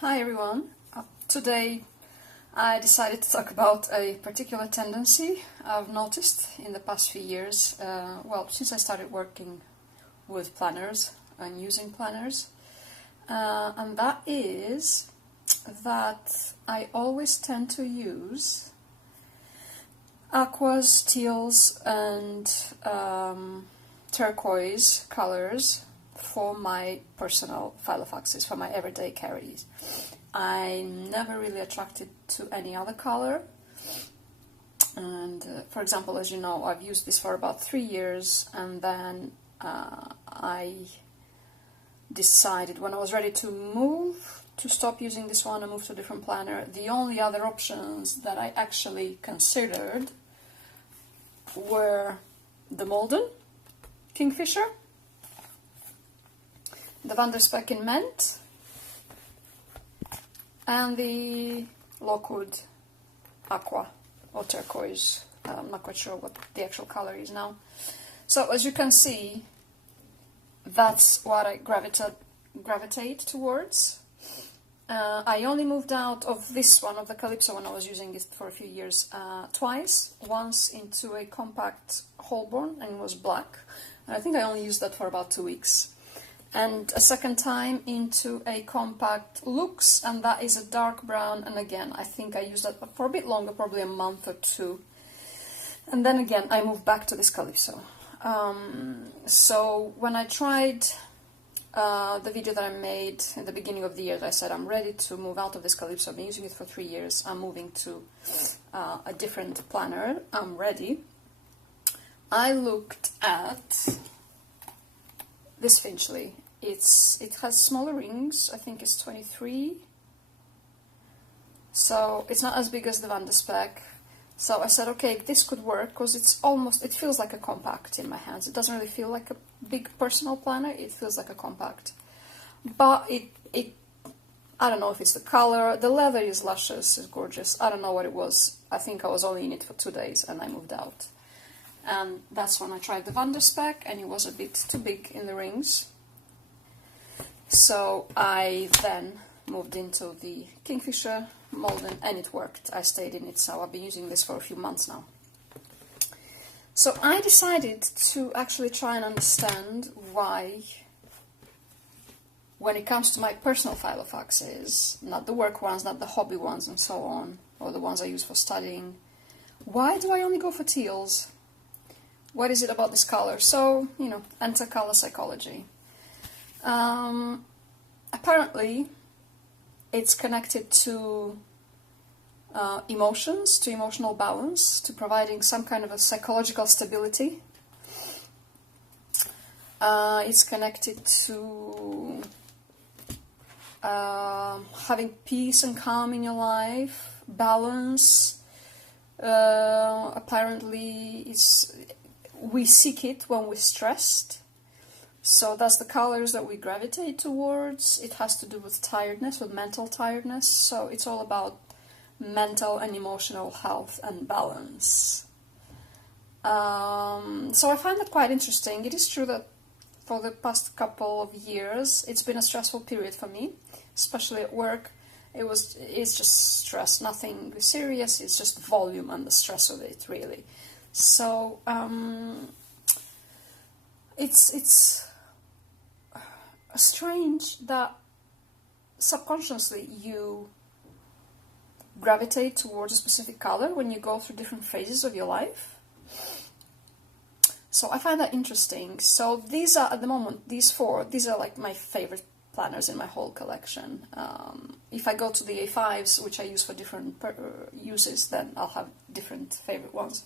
Hi everyone. Today I decided to talk about a particular tendency I've noticed in the past few years, since I started working with planners and using planners, and that is that I always tend to use Aquas, Teals and Turquoise colors for my personal Filofaxes, for my everyday carries. I'm never really attracted to any other color, and for example, as you know, I've used this for about 3 years, and then I decided when I was ready to move to stop using this one and move to a different planner. The only other options that I actually considered were the Molden Kingfisher, the Van der Spek in Mint, and the Lockwood Aqua or Turquoise. I'm not quite sure what the actual color is now. So as you can see, that's what I gravitate towards. I only moved out of this one, of the Calypso, when I was using it for a few years, twice. Once into a compact Holborn, and it was black. And I think I only used that for about 2 weeks. And a second time into a compact Luxe, and that is a dark brown, and again, I think I used that for a bit longer, probably a month or two. And then again, I moved back to this Calypso. So when I tried the video that I made in the beginning of the year, I said I'm ready to move out of this Calypso. I've been using it for 3 years. I'm moving to a different planner. I'm ready. I looked at this Finchley. It has smaller rings. I think it's 23. So it's not as big as the Van der Spek. So I said, okay, this could work, because it feels like a compact in my hands. It doesn't really feel like a big personal planner. It feels like a compact. But I don't know if it's the color. The leather is luscious, is gorgeous. I don't know what it was. I think I was only in it for 2 days and I moved out. And that's when I tried the Van der Spek, and it was a bit too big in the rings. So I then moved into the Kingfisher Molden, and it worked. I stayed in it, so I've been using this for a few months now. So I decided to actually try and understand why, when it comes to my personal Filofaxes, not the work ones, not the hobby ones and so on, or the ones I use for studying, why do I only go for teals? What is it about this color? So, enter color psychology. Apparently, it's connected to emotions, to emotional balance, to providing some kind of a psychological stability. It's connected to having peace and calm in your life, balance. Apparently, we seek it when we're stressed. So that's the colors that we gravitate towards. It has to do with tiredness, with mental tiredness. So it's all about mental and emotional health and balance. So I find that quite interesting. It is true that for the past couple of years, it's been a stressful period for me, especially at work. It's just stress, nothing serious. It's just volume and the stress of it, really. So it's strange that subconsciously you gravitate towards a specific color when you go through different phases of your life. So I find that interesting. So these are, at the moment, these are like my favorite planners in my whole collection. If I go to the A5s, which I use for different uses, then I'll have different favorite ones.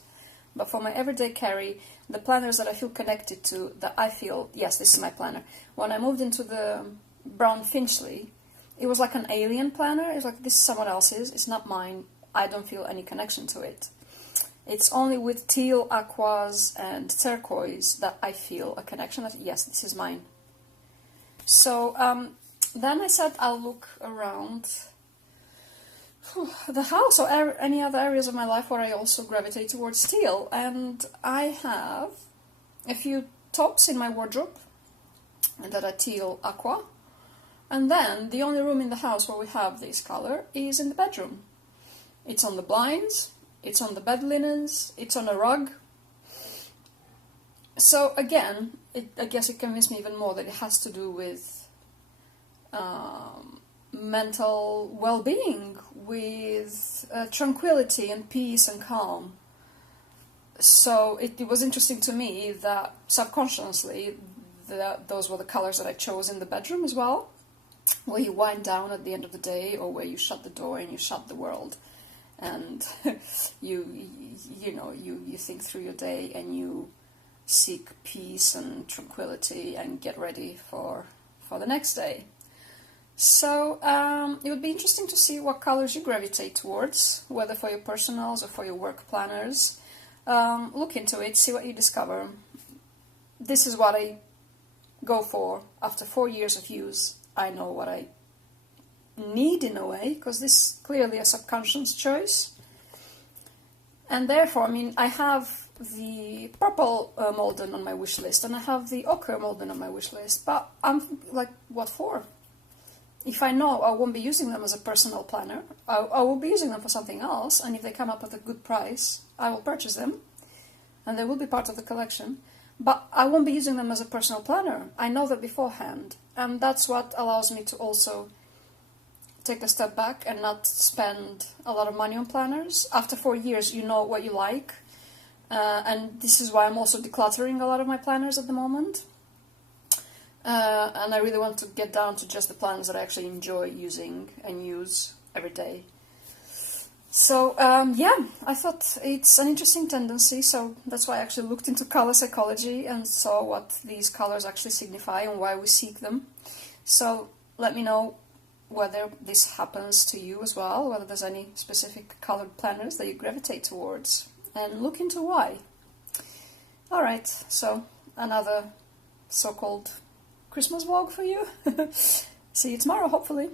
But for my everyday carry, the planners that I feel connected to, that I feel, yes, this is my planner. When I moved into the brown Finchley, it was like an alien planner. It's like, this is someone else's, it's not mine. I don't feel any connection to it. It's only with Teal, Aquas and Turquoise that I feel a connection that, yes, this is mine. So then I said I'll look around the house or any other areas of my life where I also gravitate towards teal, and I have a few tops in my wardrobe that are teal aqua, And then the only room in the house where we have this color is in the bedroom. It's on the blinds, it's on the bed linens, it's on a rug. So again, I guess it convinced me even more that it has to do with mental well-being, with tranquility and peace and calm. So it was interesting to me that subconsciously those were the colors that I chose in the bedroom as well, where you wind down at the end of the day, or where you shut the door and you shut the world, and you think through your day and you seek peace and tranquility and get ready for the next day. So it would be interesting to see what colors you gravitate towards, whether for your personals or for your work planners. Look into it, see what you discover. This is what I go for after 4 years of use. I know what I need in a way, because this is clearly a subconscious choice. And therefore, I mean, I have the purple Molden on my wish list, and I have the ochre Molden on my wish list, but I'm like, what for? If I know I won't be using them as a personal planner, I will be using them for something else, and if they come up at a good price, I will purchase them, and they will be part of the collection, but I won't be using them as a personal planner. I know that beforehand, and that's what allows me to also take a step back and not spend a lot of money on planners. After 4 years, you know what you like, and this is why I'm also decluttering a lot of my planners at the moment. And I really want to get down to just the planners that I actually enjoy using and use every day. So yeah, I thought it's an interesting tendency, so that's why I actually looked into color psychology and saw what these colors actually signify and why we seek them. So let me know whether this happens to you as well, whether there's any specific colored planners that you gravitate towards, and look into why. Alright, so another so-called Christmas vlog for you. See you tomorrow, hopefully.